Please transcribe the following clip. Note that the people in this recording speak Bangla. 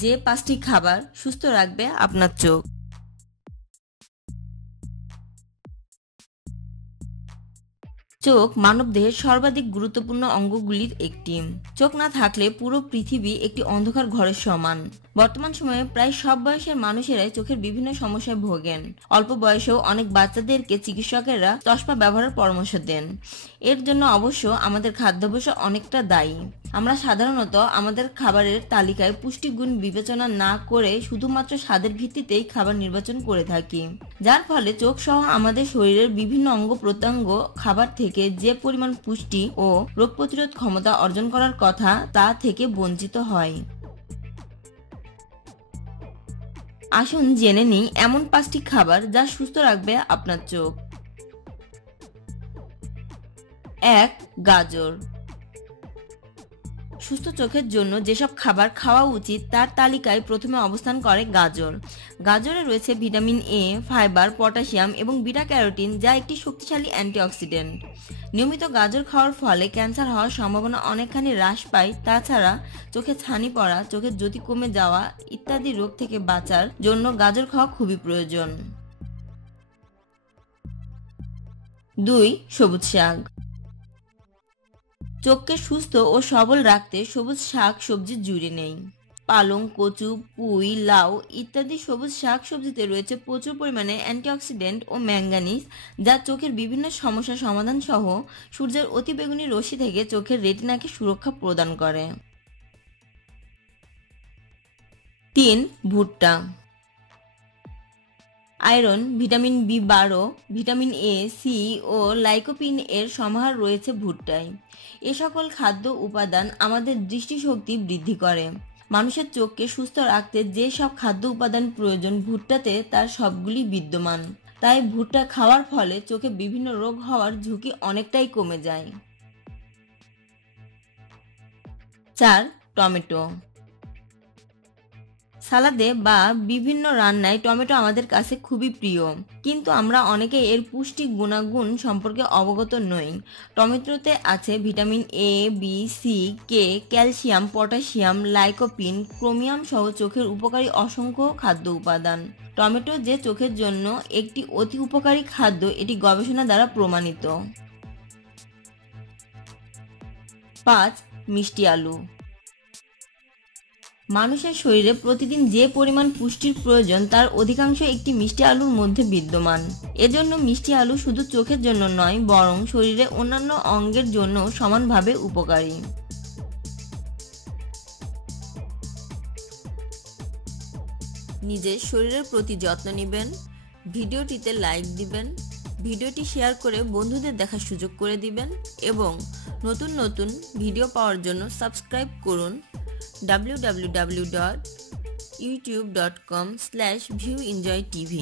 যে 5টি খাবার সুস্থ রাখবে আপনার চোখ। চোখ মানবদেহের সর্বাধিক গুরুত্বপূর্ণ অঙ্গগুলির একটি। চোখ না থাকলে পুরো পৃথিবী একটি অন্ধকার ঘরের সমান। বর্তমান সময়ে প্রায় সব বয়সের মানুষেরাই চোখের বিভিন্ন সমস্যায় ভোগেন। অল্প বয়সেও অনেক বাচ্চাদেরকে চিকিৎসকেরা চশমা ব্যবহারের পরামর্শ দেন। এর জন্য অবশ্য আমাদের খাদ্যাভ্যাস অনেকটা দায়ী। আমরা সাধারণত আমাদের খাবারের তালিকায় পুষ্টিগুণ বিবেচনা না করে শুধুমাত্র স্বাদের ভিত্তিতেই খাবার নির্বাচন করে থাকি, যার ফলে চোখ সহ আমাদের শরীরের বিভিন্ন অঙ্গ প্রত্যঙ্গ খাবার থেকে যে পরিমাণ পুষ্টি ও রোগ প্রতিরোধ ক্ষমতা অর্জন করার কথা তা থেকে বঞ্চিত হয়। আসুন জেনে নিই এমন 5টি খাবার যা সুস্থ রাখবে আপনার চোখ। 1. গাজর। সুস্থ চোখের জন্য যেসব খাবার খাওয়া উচিত তার তালিকায় প্রথমে অবস্থান করে গাজর। গাজরে রয়েছে ভিটামিন এ, ফাইবার, পটাশিয়াম এবং বিটা ক্যারোটিন, যা একটি শক্তিশালী অ্যান্টিঅক্সিডেন্ট। নিয়মিত গাজর খাওয়ার ফলে ক্যান্সার হওয়ার সম্ভাবনা অনেকখানি হ্রাস পায়। তাছাড়া চোখে ছানি পড়া, চোখের জ্যোতি কমে যাওয়া ইত্যাদি রোগ থেকে বাঁচার জন্য গাজর খাওয়া খুবই প্রয়োজন। 2. সবুজ শাক। চোখকে সুস্থ ও সবল রাখতে সবুজ শাক সবজির জুড়ি নেই। পালং, কচু, পুঁই, লাউ ইত্যাদি সবুজ শাক সবজিতে রয়েছে প্রচুর পরিমাণে অ্যান্টিঅক্সিডেন্ট ও ম্যাঙ্গানিজ, যা চোখের বিভিন্ন সমস্যার সমাধান সহ সূর্যের অতিবেগুনি রশ্মি থেকে চোখের রেটিনাকে সুরক্ষা প্রদান করে। 3. ভুট্টা। আয়রন, ভিটামিন বি12, ভিটামিন এ, সি ও লাইকোপিন এর সমাহার রয়েছে ভুট্টায়। এ সকল খাদ্য উপাদান আমাদের দৃষ্টিশক্তি বৃদ্ধি করে। মানুষের চোখকে সুস্থ রাখতে যে সব খাদ্য উপাদান প্রয়োজন ভুট্টাতে তার সবগুলি বিদ্যমান। তাই ভুট্টা খাওয়ার ফলে চোখে বিভিন্ন রোগ হওয়ার ঝুঁকি অনেকটাই কমে যায়। 4. টমেটো। সালাদে বা বিভিন্ন রান্নায় টমেটো আমাদের কাছে খুবই প্রিয়, কিন্তু আমরা অনেকে এর পুষ্টি গুণাগুণ সম্পর্কে অবগত নই। টমেটোতে আছে vitamin A, B, C, K, calcium, potassium, lycopene, chromium সহ চোখের উপকারী অসংখ্য খাদ্য উপাদান। টমেটো যে চোখের জন্য একটি অতি উপকারী খাদ্য, এটি গবেষণা দ্বারা প্রমাণিত। 5. মিষ্টি আলু। মানুষের শরীরে প্রতিদিন যে পরিমাণ পুষ্টির প্রয়োজন তার অধিকাংশ একটি মিষ্টি আলুর মধ্যে বিদ্যমান। এজন্য মিষ্টি আলু শুধু চোখের জন্য নয়, বরং শরীরের অন্যান্য অঙ্গের জন্য সমানভাবে উপকারী। নিজের শরীরের প্রতি যত্ন নেবেন, ভিডিওটিতে লাইক দিবেন, ভিডিওটি শেয়ার করে বন্ধুদের দেখার সুযোগ করে দিবেন এবং নতুন নতুন ভিডিও পাওয়ার জন্য সাবস্ক্রাইব করুন www.youtube.com/viewenjoytv।